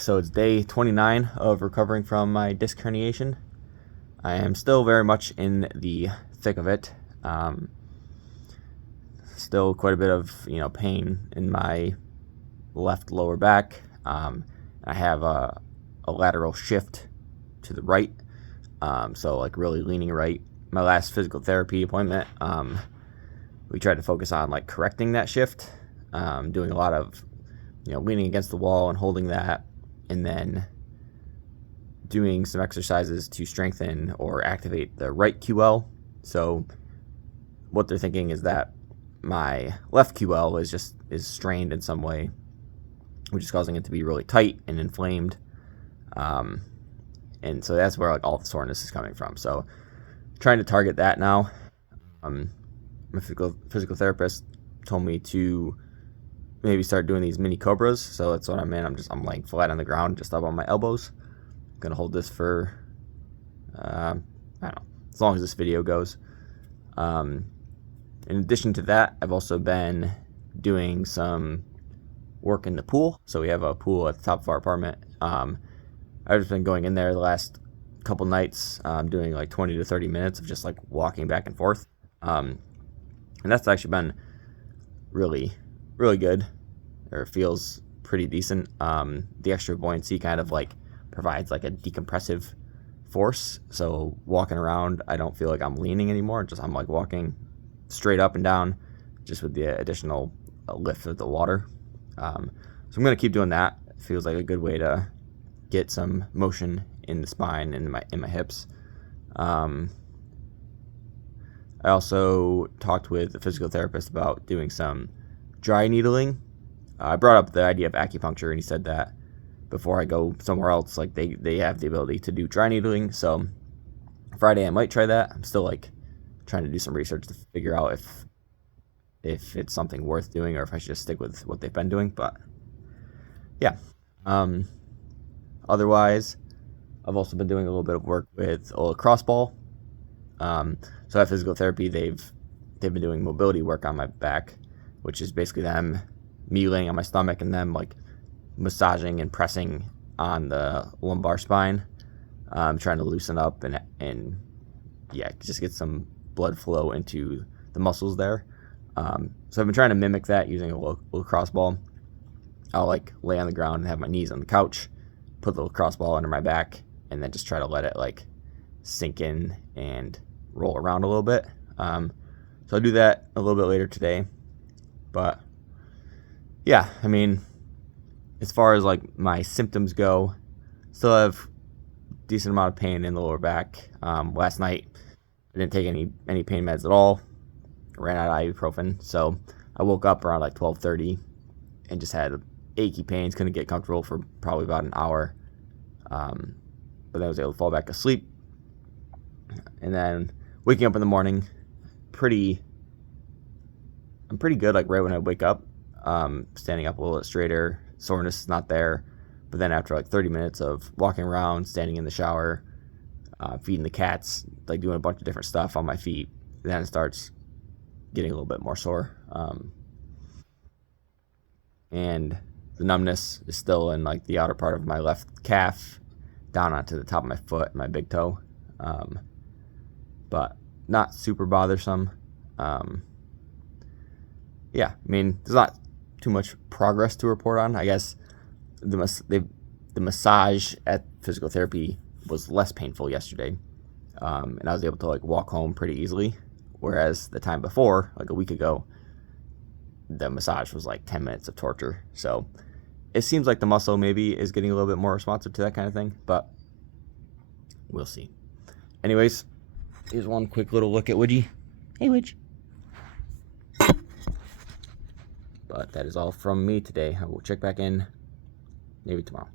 So it's day 29 of recovering from my disc herniation. I am still very much in the thick of it. Still quite a bit of pain in my left lower back. I have a lateral shift to the right, so like really leaning right. My last physical therapy appointment, we tried to focus on like correcting that shift, doing a lot of leaning against the wall and holding that, and then doing some exercises to strengthen or activate the right QL. So what they're thinking is that my left QL is strained in some way, which is causing it to be really tight and inflamed. And so that's where like all the soreness is coming from. So trying to target that now. My physical therapist told me to maybe start doing these mini cobras. So that's what I'm in. I'm laying flat on the ground, just up on my elbows. I'm gonna hold this for I don't know, as long as this video goes. In addition to that, I've also been doing some work in the pool. So we have a pool at the top of our apartment. I've just been going in there the last couple nights, doing like 20 to 30 minutes of just like walking back and forth. And that's actually been really, really good, or feels pretty decent. The extra buoyancy kind of like provides like a decompressive force. So walking around, I don't feel like I'm leaning anymore. I'm like walking straight up and down, just with the additional lift of the water. So I'm gonna keep doing that. It feels like a good way to get some motion in the spine and in my hips. I also talked with a physical therapist about doing some dry needling. I brought up the idea of acupuncture, and he said that before I go somewhere else, like they have the ability to do dry needling. So Friday I might try that. I'm still like trying to do some research to figure out if it's something worth doing or if I should just stick with what they've been doing. But yeah. Otherwise, I've also been doing a little bit of work with a lacrosse ball. So at physical therapy, they've been doing mobility work on my back, which is basically me laying on my stomach and them like massaging and pressing on the lumbar spine, trying to loosen up and just get some blood flow into the muscles there. So I've been trying to mimic that using a lacrosse ball. I'll like lay on the ground and have my knees on the couch, put the lacrosse ball under my back, and then just try to let it like sink in and roll around a little bit. So I'll do that a little bit later today. But yeah, I mean, as far as like my symptoms go, still have decent amount of pain in the lower back. Last night I didn't take any pain meds at all. Ran out of ibuprofen, so I woke up around like 12:30 and just had achy pains. Couldn't get comfortable for probably about an hour, but then I was able to fall back asleep. And then waking up in the morning, I'm pretty good. Like right when I wake up, standing up a little bit straighter. Soreness is not there, but then after like 30 minutes of walking around, standing in the shower, feeding the cats, like doing a bunch of different stuff on my feet, then it starts getting a little bit more sore. And the numbness is still in like the outer part of my left calf, down onto the top of my foot, my big toe, but not super bothersome. Yeah, I mean, there's not too much progress to report on. I guess the massage at physical therapy was less painful yesterday, and I was able to like walk home pretty easily. Whereas the time before, like a week ago, the massage was like 10 minutes of torture. So it seems like the muscle maybe is getting a little bit more responsive to that kind of thing, but we'll see. Anyways, here's one quick little look at Widgie. Hey, Widge. But that is all from me today. I will check back in maybe tomorrow.